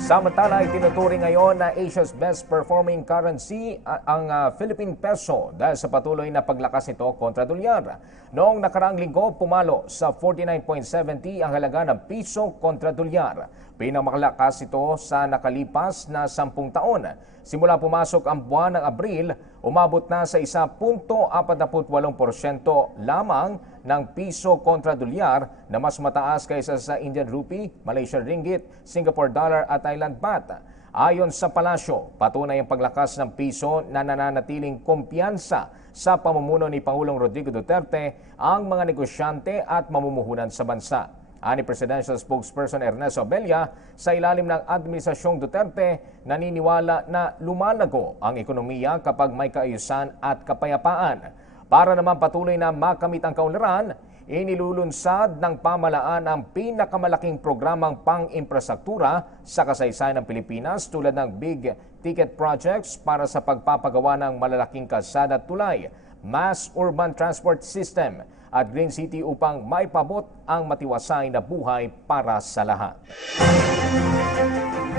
Samantala, itinuturing ngayon na Asia's best performing currency ang Philippine Peso dahil sa patuloy na paglakas nito kontra dolyar. Noong nakaraang linggo, pumalo sa 49.70 ang halaga ng piso kontra dolyar. Pinamakalakas ito sa nakalipas na 10 taon. Simula pumasok ang buwan ng Abril, umabot na sa 1.48% lamang ng piso kontra dolyar na mas mataas kaysa sa Indian rupee, Malaysian ringgit, Singapore dollar at Thailand baht. Ayon sa palasyo, patunay ang paglakas ng piso na nananatiling kumpiyansa sa pamumuno ni Pangulong Rodrigo Duterte ang mga negosyante at mamumuhunan sa bansa. Ani Presidential Spokesperson Ernesto Abella, sa ilalim ng Administrasyong Duterte, naniniwala na lumalago ang ekonomiya kapag may kaayusan at kapayapaan. Para naman patuloy na makamit ang kaunlaran, inilulunsad ng pamahalaan ang pinakamalaking programang pang-infrastruktura sa kasaysayan ng Pilipinas tulad ng big ticket projects para sa pagpapagawa ng malalaking kalsada at tulay, mass urban transport system at Green City upang maipabot ang matiwasay na buhay para sa lahat.